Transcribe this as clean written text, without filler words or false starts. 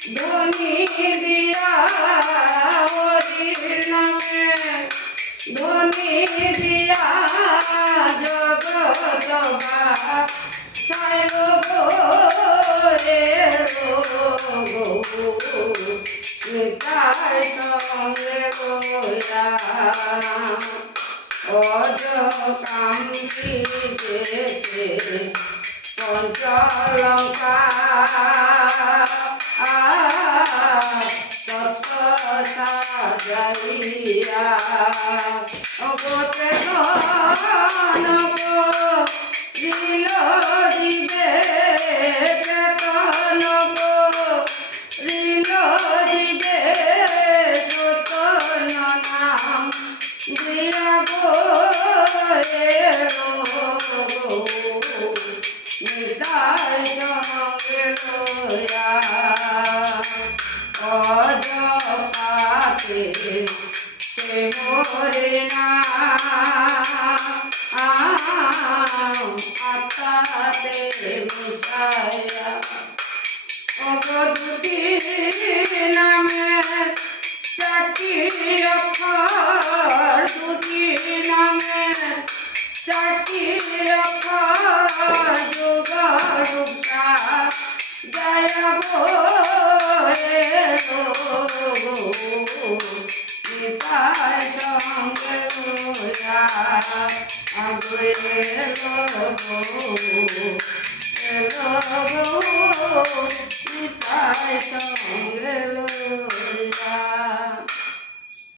ধ্বনি দিয়া হরির নামে ধ্বনি দিয়া জগৎ সাইল রে নিতাই সঙ্গে গোয়া অজ কান্তি দেশে পঞ্চলঙ্কা সত্য সাজাইয়া অগতে গণক দিল দিবে চেতনক দিল দিবে চৈতন্য নাম দিয়া নিতাই সঙ্গে লয়া অজ পাতে সে মরে না আত্মাতে মিশায়া অবধূতি নামে চারটি অক্ষর দুটি নামে চারটি অক্ষর যোগ রূপা জয়ব নিতাই সঙ্গে লয়া আগে নিতাই সঙ্গে লয়া।